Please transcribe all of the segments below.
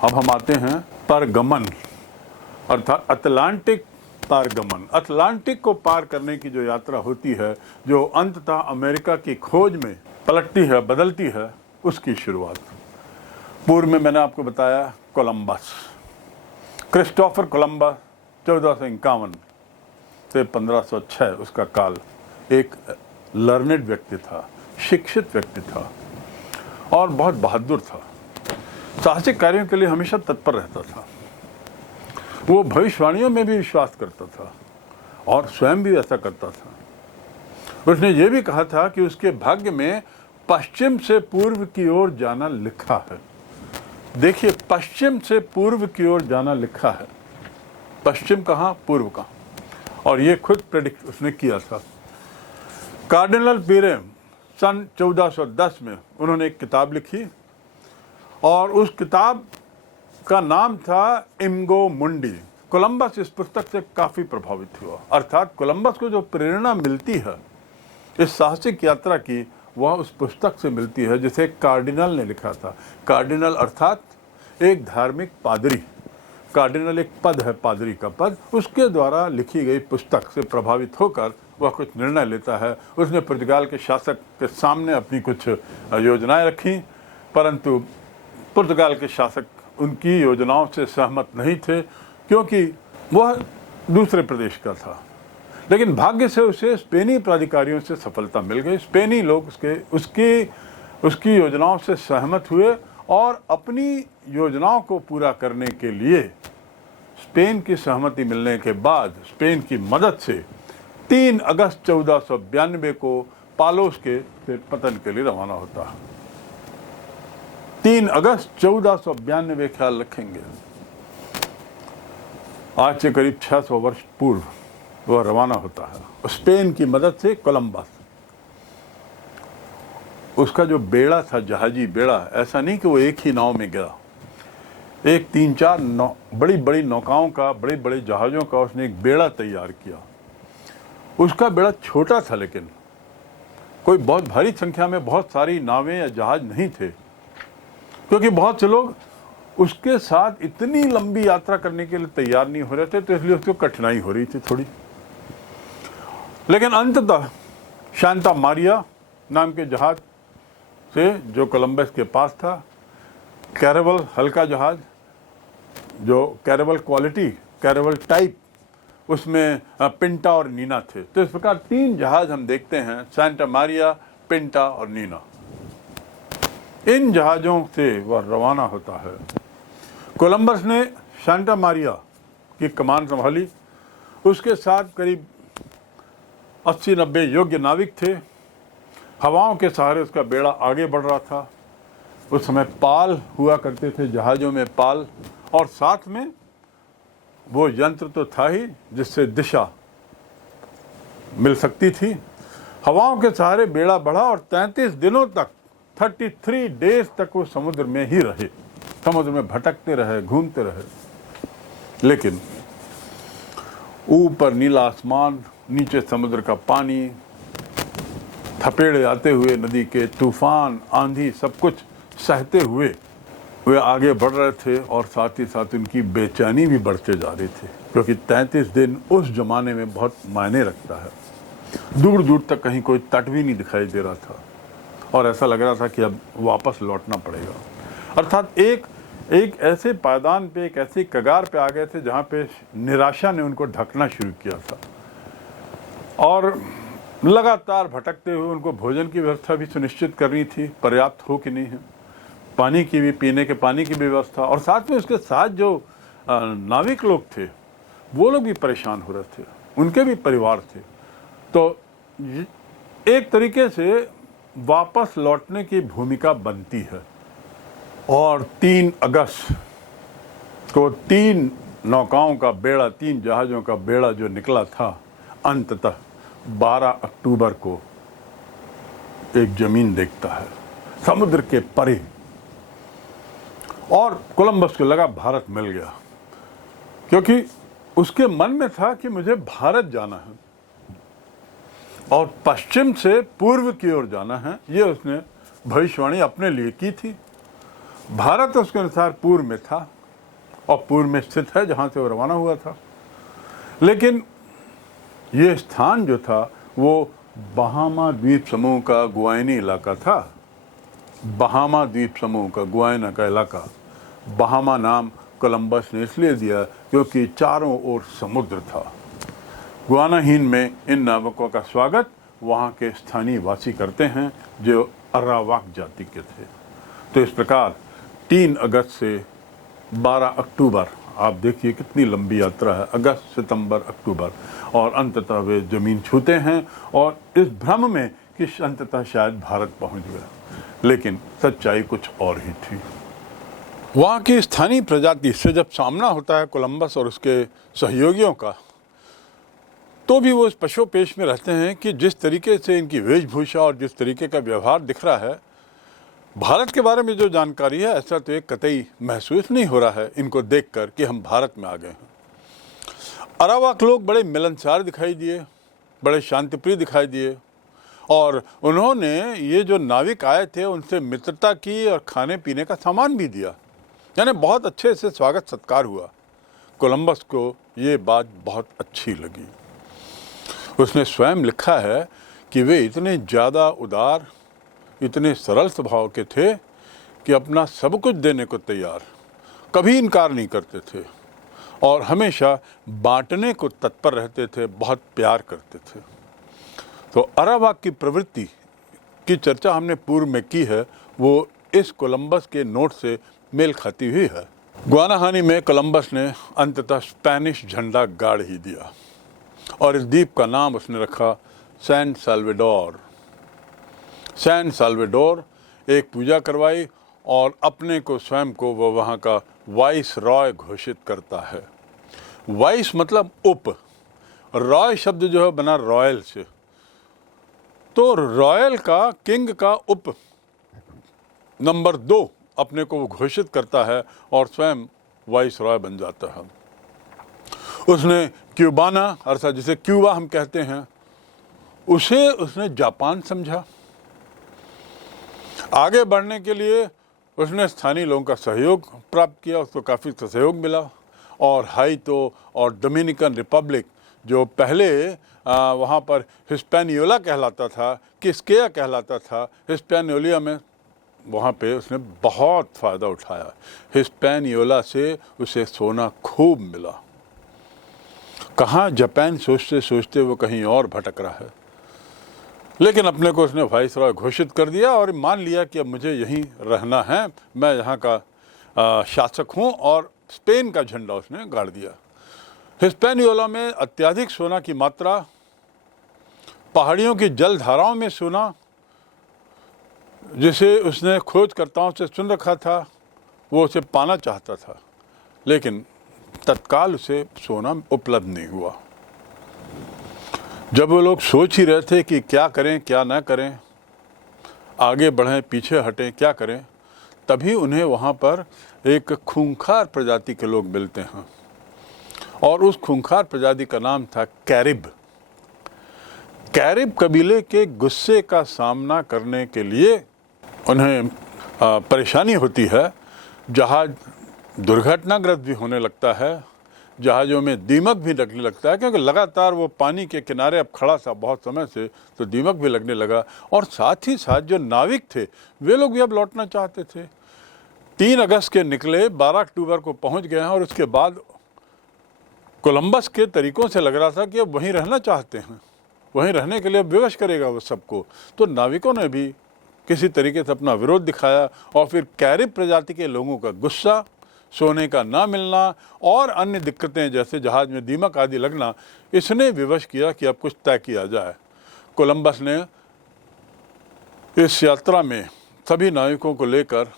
अब हम आते हैं पारगमन, अर्थात अटलांटिक पारगमन। अटलांटिक को पार करने की जो यात्रा होती है, जो अंततः अमेरिका की खोज में पलटती है, बदलती है, उसकी शुरुआत। पूर्व में मैंने आपको बताया कोलंबस, क्रिस्टोफर कोलंबस 1451 से 1506 उसका काल। एक लर्नेड व्यक्ति था, शिक्षित व्यक्ति था और बहुत बहादुर था। साहसिक कार्यों के लिए हमेशा तत्पर रहता था। वो भविष्यवाणियों में भी विश्वास करता था और स्वयं भी ऐसा करता था। उसने ये भी कहा था कि उसके भाग्य में पश्चिम से पूर्व की ओर जाना लिखा है। देखिए, पश्चिम से पूर्व की ओर जाना लिखा है। पश्चिम कहाँ, पूर्व कहाँ, और ये खुद प्रेडिक्ट उसने किया था। कार्डिनल पीरेम सन 1410 में उन्होंने एक किताब लिखी और उस किताब का नाम था इम्गो मुंडी। कोलंबस इस पुस्तक से काफ़ी प्रभावित हुआ, अर्थात कोलंबस को जो प्रेरणा मिलती है इस साहसिक यात्रा की, वह उस पुस्तक से मिलती है जिसे कार्डिनल ने लिखा था। कार्डिनल अर्थात एक धार्मिक पादरी। कार्डिनल एक पद है, पादरी का पद। उसके द्वारा लिखी गई पुस्तक से प्रभावित होकर वह कुछ निर्णय लेता है। उसने पुर्तगाल के शासक के सामने अपनी कुछ योजनाएं रखी, परंतु पुर्तगाल के शासक उनकी योजनाओं से सहमत नहीं थे, क्योंकि वह दूसरे प्रदेश का था। लेकिन भाग्य से उसे स्पेनी प्राधिकारियों से सफलता मिल गई। स्पेनी लोग उसकी योजनाओं से सहमत हुए और अपनी योजनाओं को पूरा करने के लिए स्पेन की सहमति मिलने के बाद स्पेन की मदद से 3 अगस्त 1492 को पालोस के पतन के लिए रवाना होता है। 3 अगस्त 1492, ख्याल रखेंगे, आज से करीब 600 वर्ष पूर्व वह रवाना होता है स्पेन की मदद से कोलंबस। उसका जो बेड़ा था, जहाजी बेड़ा, ऐसा नहीं कि वो एक ही नाव में गया। एक 3-4 बड़ी बड़ी नौकाओं का, बड़े बड़े जहाज़ों का उसने एक बेड़ा तैयार किया। उसका बेड़ा छोटा था, लेकिन कोई बहुत भारी संख्या में बहुत सारी नावें या जहाज नहीं थे, क्योंकि बहुत से लोग उसके साथ इतनी लंबी यात्रा करने के लिए तैयार नहीं हो रहे थे, तो इसलिए उसको कठिनाई हो रही थी थोड़ी। लेकिन अंततः शांता मारिया नाम के जहाज से, जो कोलंबस के पास था, कैरेवल हल्का जहाज, जो कैरेवल क्वालिटी, कैरेवल टाइप, उसमें पिंटा और नीना थे। तो इस प्रकार 3 जहाज हम देखते हैं, सांता मारिया, पिंटा और नीना। इन जहाज़ों से वह रवाना होता है। कोलंबस ने सांता मारिया की कमान संभाली। उसके साथ करीब 80-90 योग्य नाविक थे। हवाओं के सहारे उसका बेड़ा आगे बढ़ रहा था। उस समय पाल हुआ करते थे, जहाज़ों में पाल, और साथ में वो यंत्र तो था ही जिससे दिशा मिल सकती थी। हवाओं के सहारे बेड़ा बढ़ा और 33 दिनों तक, 33 डेज तक वो समुद्र में ही रहे, समुद्र में भटकते रहे, घूमते रहे। लेकिन ऊपर नीला आसमान, नीचे समुद्र का पानी, थपेड़े आते हुए नदी के, तूफान, आंधी, सब कुछ सहते हुए वे आगे बढ़ रहे थे, और साथ ही साथ उनकी बेचैनी भी बढ़ते जा रही थी, क्योंकि 33 दिन उस जमाने में बहुत मायने रखता है। दूर दूर तक कहीं कोई तट भी नहीं दिखाई दे रहा था और ऐसा लग रहा था कि अब वापस लौटना पड़ेगा। अर्थात एक ऐसे पायदान पे, एक ऐसी कगार पे आ गए थे जहाँ पे निराशा ने उनको ढकना शुरू किया था, और लगातार भटकते हुए उनको भोजन की व्यवस्था भी सुनिश्चित करनी थी, पर्याप्त हो कि नहीं है, पानी की भी, पीने के पानी की भी व्यवस्था, और साथ में उसके साथ जो नाविक लोग थे वो लोग भी परेशान हो रहे थे, उनके भी परिवार थे। तो एक तरीके से वापस लौटने की भूमिका बनती है। और 3 अगस्त को 3 नौकाओं का बेड़ा, 3 जहाज़ों का बेड़ा जो निकला था, अंततः 12 अक्टूबर को एक जमीन देखता है समुद्र के परे, और कोलंबस को लगा भारत मिल गया, क्योंकि उसके मन में था कि मुझे भारत जाना है और पश्चिम से पूर्व की ओर जाना है। ये उसने भविष्यवाणी अपने लिए की थी। भारत उसके अनुसार पूर्व में था और पूर्व में स्थित है जहाँ से वो रवाना हुआ था, लेकिन ये स्थान जो था वो बहामा द्वीप समूह का गुयानी इलाका था। बहामा द्वीप समूह का गुयाना का इलाका, बहामा नाम कोलंबस ने इसलिए दिया क्योंकि चारों ओर समुद्र था। गुयानाहीन में इन नाविकों का स्वागत वहाँ के स्थानीय वासी करते हैं जो अरावाक जाति के थे। तो इस प्रकार 3 अगस्त से 12 अक्टूबर, आप देखिए कितनी लंबी यात्रा है, अगस्त, सितंबर, अक्टूबर, और अंततः वे जमीन छूते हैं और इस भ्रम में कि अंततः शायद भारत पहुंच गया, लेकिन सच्चाई कुछ और ही थी। वहाँ की स्थानीय प्रजाति से जब सामना होता है कोलंबस और उसके सहयोगियों का, तो भी वो इस पशोपेश में रहते हैं कि जिस तरीके से इनकी वेशभूषा और जिस तरीके का व्यवहार दिख रहा है, भारत के बारे में जो जानकारी है, ऐसा तो एक कतई महसूस नहीं हो रहा है इनको देखकर कि हम भारत में आ गए हैं। अरावाक लोग बड़े मिलनसार दिखाई दिए, बड़े शांतिप्रिय दिखाई दिए, और उन्होंने ये जो नाविक आए थे उनसे मित्रता की और खाने पीने का सामान भी दिया, यानी बहुत अच्छे से स्वागत सत्कार हुआ। कोलंबस को ये बात बहुत अच्छी लगी। उसने स्वयं लिखा है कि वे इतने ज़्यादा उदार, इतने सरल स्वभाव के थे कि अपना सब कुछ देने को तैयार, कभी इनकार नहीं करते थे और हमेशा बांटने को तत्पर रहते थे, बहुत प्यार करते थे। तो अरावाक की प्रवृत्ति की चर्चा हमने पूर्व में की है, वो इस कोलंबस के नोट से मेल खाती हुई है। गुयानाहानी में कोलंबस ने अंततः स्पेनिश झंडा गाड़ ही दिया और इस द्वीप का नाम उसने रखा सैन साल्वाडोर। सैन साल्वाडोर एक पूजा करवाई और अपने को स्वयं को वो वहाँ का वाइस रॉय घोषित करता है। वाइस मतलब उप, रॉय शब्द जो है बना रॉयल से, तो रॉयल का, किंग का उप नंबर 2 अपने को वो घोषित करता है और स्वयं वाइस रॉय बन जाता है। उसने क्यूबाना, अर्थात जिसे क्यूबा हम कहते हैं, उसे उसने जापान समझा। आगे बढ़ने के लिए उसने स्थानीय लोगों का सहयोग प्राप्त किया, उसको काफ़ी सहयोग मिला, और हाइतो और डोमिनिकन रिपब्लिक जो पहले वहाँ पर हिस्पैनियोला कहलाता था, किस्केया कहलाता था, हिस्पैनियोला में वहाँ पे उसने बहुत फ़ायदा उठाया। हिस्पैनियोला से उसे सोना खूब मिला। कहाँ जापान सोचते सोचते वो कहीं और भटक रहा है, लेकिन अपने को उसने वाइसरॉय घोषित कर दिया और मान लिया कि अब मुझे यहीं रहना है, मैं यहाँ का शासक हूँ, और स्पेन का झंडा उसने गाड़ दिया। हिस्पैनियोला में अत्यधिक सोना की मात्रा, पहाड़ियों की जलधाराओं में सोना, जिसे उसने खोजकर्ताओं से सुन रखा था, वो उसे पाना चाहता था, लेकिन तत्काल उसे सोना उपलब्ध नहीं हुआ। जब वो लोग सोच ही रहे थे कि क्या करें क्या ना करें, आगे बढ़ें पीछे हटें, क्या करें, तभी उन्हें वहाँ पर एक खूंखार प्रजाति के लोग मिलते हैं, और उस खूंखार प्रजाति का नाम था कैरिब। कैरिब कबीले के गुस्से का सामना करने के लिए उन्हें परेशानी होती है। जहाज दुर्घटनाग्रस्त भी होने लगता है, जहाज़ों में दीमक भी लगने लगता है, क्योंकि लगातार वो पानी के किनारे अब खड़ा था बहुत समय से, तो दीमक भी लगने लगा। और साथ ही साथ जो नाविक थे वे लोग भी अब लौटना चाहते थे। 3 अगस्त के निकले, 12 अक्टूबर को पहुंच गए हैं, और उसके बाद कोलंबस के तरीक़ों से लग रहा था कि अब वहीं रहना चाहते हैं, वहीं रहने के लिए अब विवश करेगा वो सबको। तो नाविकों ने भी किसी तरीके से अपना विरोध दिखाया, और फिर कैरिब प्रजाति के लोगों का गुस्सा, सोने का ना मिलना और अन्य दिक्कतें जैसे जहाज़ में दीमक आदि लगना, इसने विवश किया कि अब कुछ तय किया जाए। कोलंबस ने इस यात्रा में सभी नाविकों को लेकर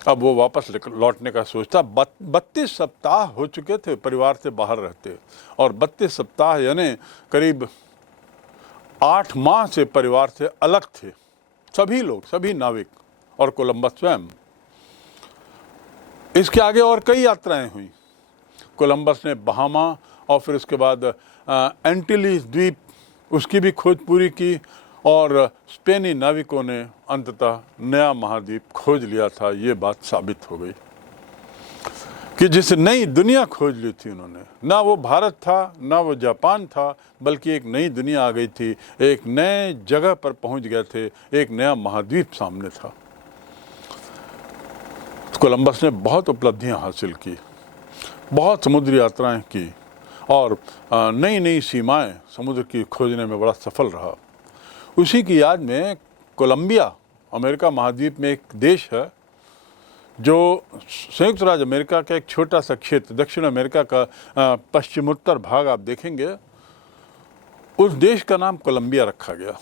अब वो वापस लौटने का सोचता। 32 सप्ताह हो चुके थे परिवार से बाहर रहते, और 32 सप्ताह यानी करीब 8 माह से परिवार से अलग थे सभी लोग, सभी नाविक और कोलंबस स्वयं। इसके आगे और कई यात्राएं हुई। कोलंबस ने बहामा और फिर उसके बाद एंटिलीज द्वीप, उसकी भी खोज पूरी की, और स्पेनी नाविकों ने अंततः नया महाद्वीप खोज लिया था। ये बात साबित हो गई कि जिस नई दुनिया खोज ली थी उन्होंने, ना वो भारत था ना वो जापान था, बल्कि एक नई दुनिया आ गई थी, एक नए जगह पर पहुंच गए थे, एक नया महाद्वीप सामने था। कोलंबस ने बहुत उपलब्धियां हासिल की, बहुत समुद्री यात्राएं की और नई नई सीमाएं समुद्र की खोजने में बड़ा सफल रहा। उसी की याद में कोलंबिया अमेरिका महाद्वीप में एक देश है जो संयुक्त राज्य अमेरिका का एक छोटा सा क्षेत्र, दक्षिण अमेरिका का पश्चिमोत्तर भाग आप देखेंगे, उस देश का नाम कोलंबिया रखा गया।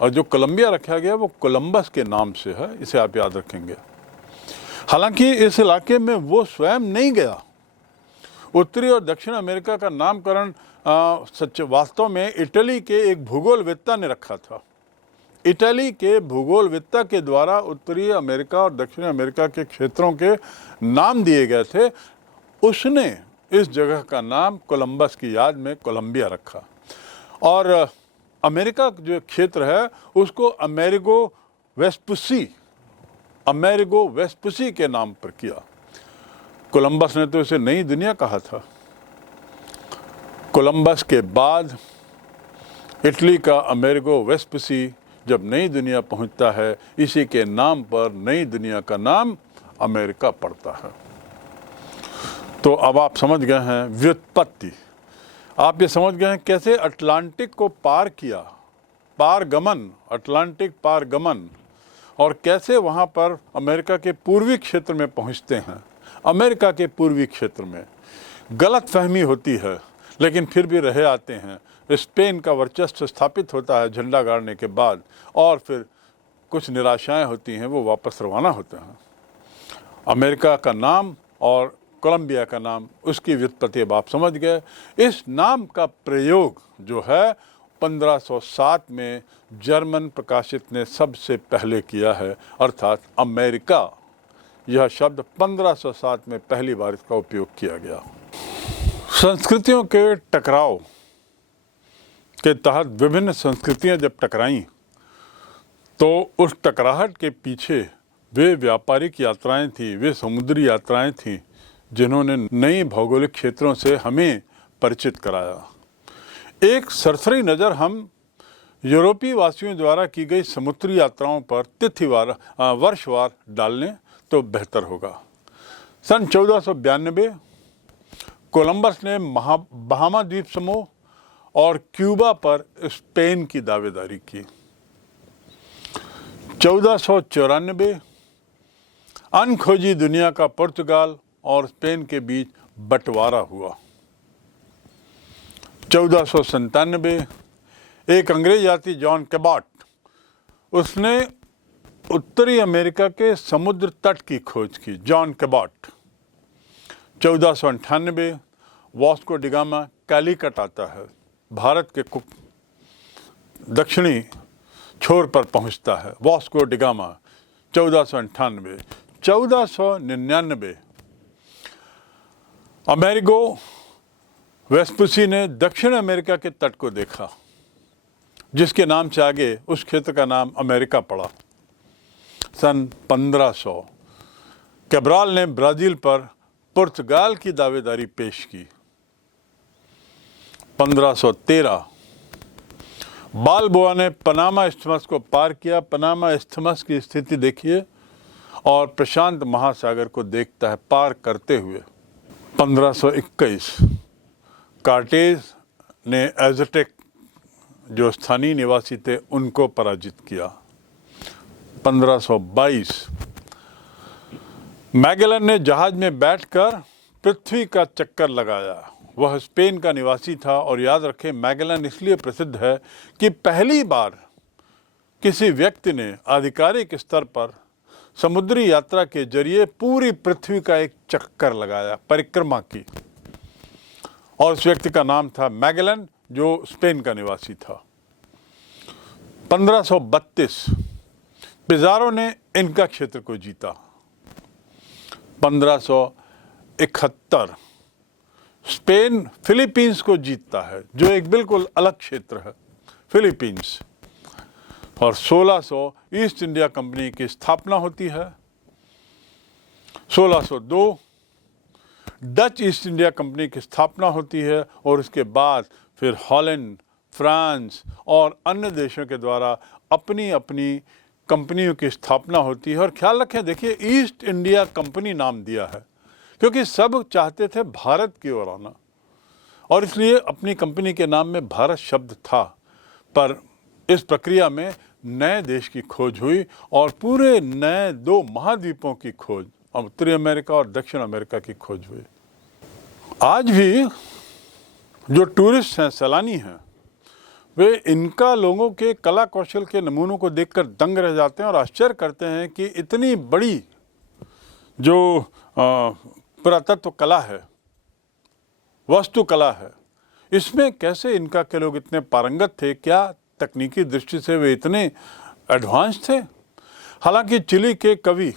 और जो कोलंबिया रखा गया वो कोलंबस के नाम से है, इसे आप याद रखेंगे। हालांकि इस इलाके में वो स्वयं नहीं गया। उत्तरी और दक्षिण अमेरिका का नामकरण वास्तव में इटली के एक भूगोलवेत्ता ने रखा था। इटली के भूगोलवेत्ता के द्वारा उत्तरी अमेरिका और दक्षिण अमेरिका के क्षेत्रों के नाम दिए गए थे। उसने इस जगह का नाम कोलंबस की याद में कोलंबिया रखा और अमेरिका जो क्षेत्र है उसको अमेरिगो वेस्पुसी के नाम पर किया। कोलंबस ने तो इसे नई दुनिया कहा था। कोलंबस के बाद इटली का अमेरिगो वेस्पुसी जब नई दुनिया पहुंचता है, इसी के नाम पर नई दुनिया का नाम अमेरिका पड़ता है। तो अब आप समझ गए हैं व्युत्पत्ति, आप ये समझ गए हैं कैसे अटलांटिक को पार किया, पारगमन, अटलांटिक पारगमन, और कैसे वहाँ पर अमेरिका के पूर्वी क्षेत्र में पहुँचते हैं। अमेरिका के पूर्वी क्षेत्र में गलतफहमी होती है लेकिन फिर भी रहे आते हैं। स्पेन का वर्चस्व स्थापित होता है झंडा गाड़ने के बाद, और फिर कुछ निराशाएं होती हैं, वो वापस रवाना होते हैं। अमेरिका का नाम और कोलंबिया का नाम, उसकी व्युत्पत्ति अब आप समझ गए। इस नाम का प्रयोग जो है 1507 में जर्मन प्रकाशित ने सबसे पहले किया है, अर्थात अमेरिका, यह शब्द 1507 में पहली बार इसका उपयोग किया गया। संस्कृतियों के टकराव के तहत विभिन्न संस्कृतियां जब टकराईं तो उस टकराहट के पीछे वे व्यापारिक यात्राएं थीं, वे समुद्री यात्राएं थीं जिन्होंने नई भौगोलिक क्षेत्रों से हमें परिचित कराया। एक सरसरी नज़र हम यूरोपीय वासियों द्वारा की गई समुद्री यात्राओं पर तिथिवार वर्षवार डालने तो बेहतर होगा। सन 1492 कोलंबस ने बहामा द्वीप समूह और क्यूबा पर स्पेन की दावेदारी की। 1494 अनखोजी दुनिया का पुर्तगाल और स्पेन के बीच बंटवारा हुआ। 1497 एक अंग्रेज यात्री जॉन कैबॉट, उसने उत्तरी अमेरिका के समुद्र तट की खोज की, John Cabot. 1498 Vasco da Gama Calicut आता है, भारत के दक्षिणी छोर पर पहुंचता है, Vasco da Gama 1498। 1499 Amerigo Vespucci ने दक्षिण अमेरिका के तट को देखा, जिसके नाम से आगे उस क्षेत्र का नाम अमेरिका पड़ा। सन 1500 कैब्राल ने ब्राज़ील पर पुर्तगाल की दावेदारी पेश की। 1513 बालबोआ ने पनामा इस्थमस को पार किया। पनामा इस्थमस की स्थिति देखिए और प्रशांत महासागर को देखता है पार करते हुए। 1521 कार्टेज ने एज़टेक जो स्थानीय निवासी थे उनको पराजित किया। 1522 मैगेलन ने जहाज में बैठकर पृथ्वी का चक्कर लगाया। वह स्पेन का निवासी था और याद रखें मैगेलन इसलिए प्रसिद्ध है कि पहली बार किसी व्यक्ति ने आधिकारिक स्तर पर समुद्री यात्रा के जरिए पूरी पृथ्वी का एक चक्कर लगाया, परिक्रमा की, और उस व्यक्ति का नाम था मैगेलन जो स्पेन का निवासी था। 1532 पिज़ारो ने इनका क्षेत्र को जीता। 1571 स्पेन फिलीपींस को जीतता है, जो एक बिल्कुल अलग क्षेत्र है, फिलीपींस। और 1600 ईस्ट इंडिया कंपनी की स्थापना होती है। 1602 डच ईस्ट इंडिया कंपनी की स्थापना होती है और उसके बाद फिर हॉलैंड, फ्रांस और अन्य देशों के द्वारा अपनी अपनी कंपनियों की स्थापना होती है। और ख्याल रखें, देखिए, ईस्ट इंडिया कंपनी नाम दिया है क्योंकि सब चाहते थे भारत की ओर आना और इसलिए अपनी कंपनी के नाम में भारत शब्द था। पर इस प्रक्रिया में नए देश की खोज हुई और पूरे नए 2 महाद्वीपों की खोज, उत्तरी अमेरिका और दक्षिण अमेरिका की खोज हुई। आज भी जो टूरिस्ट हैं, सैलानी हैं, वे इनका लोगों के कला कौशल के नमूनों को देखकर दंग रह जाते हैं और आश्चर्य करते हैं कि इतनी बड़ी जो पुरातत्व कला है, वास्तुकला है, इसमें कैसे इनका के लोग इतने पारंगत थे, क्या तकनीकी दृष्टि से वे इतने एडवांस थे। हालांकि चिली के कवि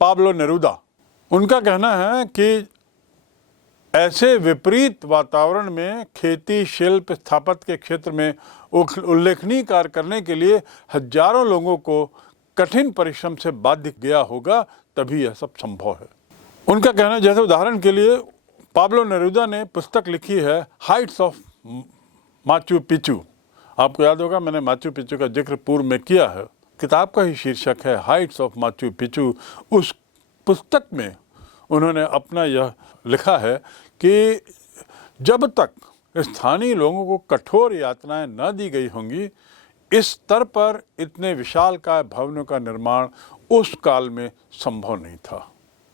पाब्लो नेरूदा, उनका कहना है कि ऐसे विपरीत वातावरण में खेती, शिल्प, स्थापत्य के क्षेत्र में उल्लेखनीय कार्य करने के लिए हजारों लोगों को कठिन परिश्रम से बाध्य गया होगा, तभी यह सब संभव है। उनका कहना है, जैसे उदाहरण के लिए पाब्लो नेरूदा ने पुस्तक लिखी है हाइट्स ऑफ माचू पिचू। आपको याद होगा, मैंने माचू पिचू का जिक्र पूर्व में किया है। किताब का ही शीर्षक है हाइट्स ऑफ माचू पिचू। उस पुस्तक में उन्होंने अपना यह लिखा है कि जब तक स्थानीय लोगों को कठोर यातनाएं न दी गई होंगी, इस स्तर पर इतने विशालकाय भवनों का निर्माण उस काल में संभव नहीं था।